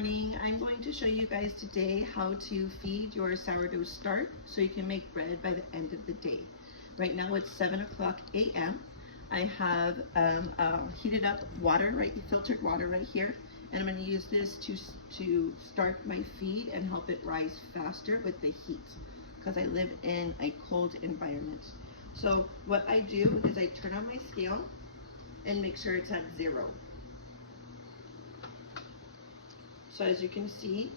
morning. I'm going to show you guys today how to feed your sourdough start so you can make bread by the end of the day. Right now it's 7 o'clock a.m. I have heated up water, filtered water right here, and I'm going to use this to start my feed and help it rise faster with the heat because I live in a cold environment. So what I do is I turn on my scale and make sure it's at 0. So as you can see,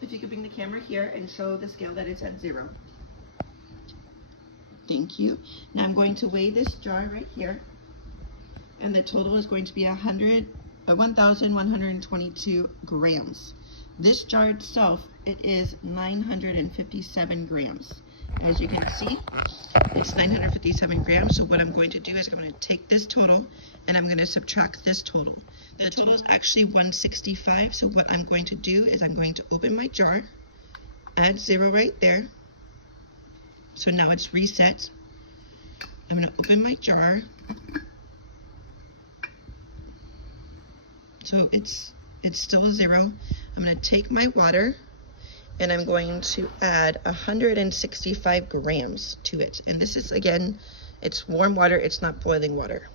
if you could bring the camera here and show the scale that it's at 0. Thank you. Now I'm going to weigh this jar right here, and the total is going to be 1,122 grams. This jar itself, it is 957 grams. As you can see, it's 957 grams. So what I'm going to do is I'm going to take this total and I'm going to subtract this total. The total is actually 165. So what I'm going to do is I'm going to open my jar, add 0 right there. So now it's reset. I'm going to open my jar. So it's still 0. I'm going to take my water and I'm going to add 165 grams to it. And this is, again, it's warm water, it's not boiling water.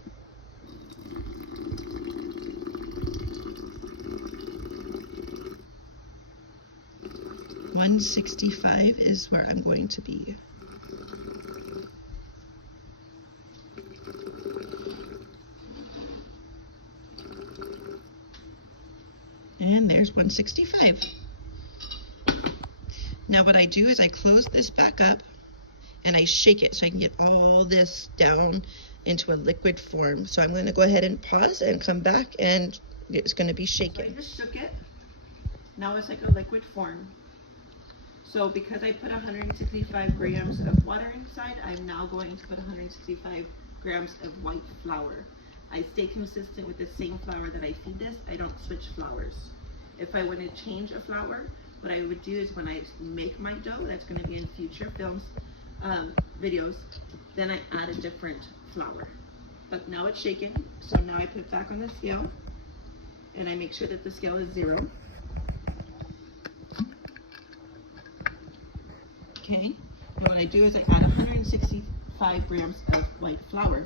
$165 is where I'm going to be. And there's 165. Now what I do is I close this back up and I shake it so I can get all this down into a liquid form. So I'm going to go ahead and pause and come back, and it's going to be shaken. So I just shook it. Now it's like a liquid form. So because I put 165 grams of water inside, I'm now going to put 165 grams of white flour. I stay consistent with the same flour that I feed this. I don't switch flours. If I want to change a flour, what I would do is when I make my dough, that's going to be in future videos, then I add a different flour. But now it's shaken, so now I put it back on the scale, and I make sure that the scale is 0. Okay, and what I do is I add 165 grams of white flour.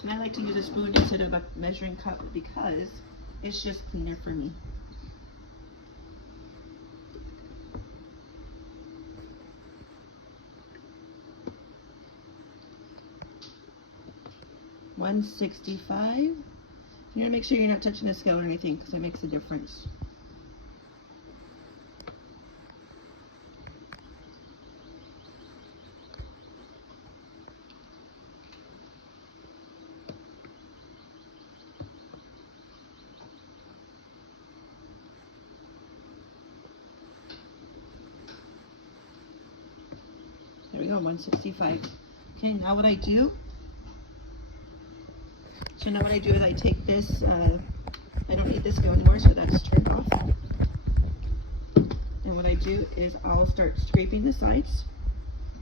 And I like to use a spoon instead of a measuring cup because it's just cleaner for me. $165. You gotta make sure you're not touching the scale or anything because it makes a difference. There we go, 165. Okay, now what I do, is I take this, I don't need this scale anymore, so that's turned off. And what I do is I'll start scraping the sides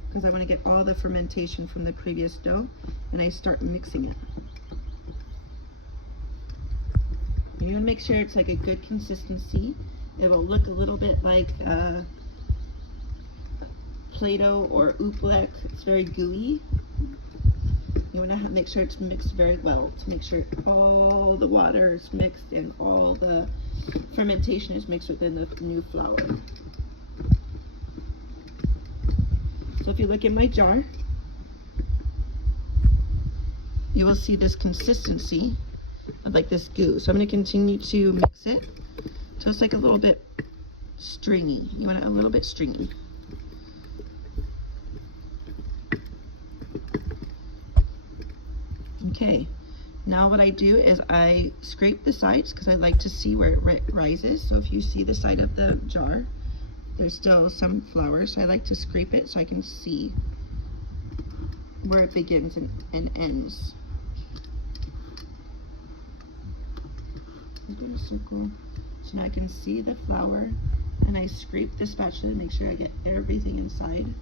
because I want to get all the fermentation from the previous dough, and I start mixing it. You want to make sure it's like a good consistency. It will look a little bit like Play-Doh or oobleck. It's very gooey. You want to make sure it's mixed very well to make sure all the water is mixed and all the fermentation is mixed within the new flour. So if you look in my jar, you will see this consistency of like this goo. So I'm going to continue to mix it so it's like a little bit stringy. You want it a little bit stringy. Okay, now what I do is I scrape the sides because I like to see where it rises. So if you see the side of the jar, there's still some flour, so I like to scrape it so I can see where it begins and ends. I'm going to circle so now I can see the flour, and I scrape the spatula to make sure I get everything inside.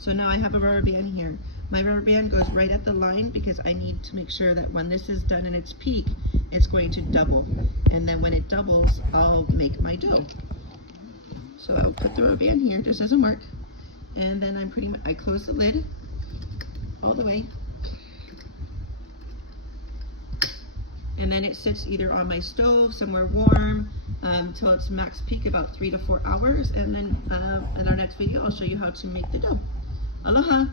So now I have a rubber band here. My rubber band goes right at the line because I need to make sure that when this is done in its peak, it's going to double. And then when it doubles, I'll make my dough. So I'll put the rubber band here just as a mark. And then I close the lid all the way. And then it sits either on my stove, somewhere warm, till its max peak, about 3 to 4 hours. And then in our next video, I'll show you how to make the dough. Aloha!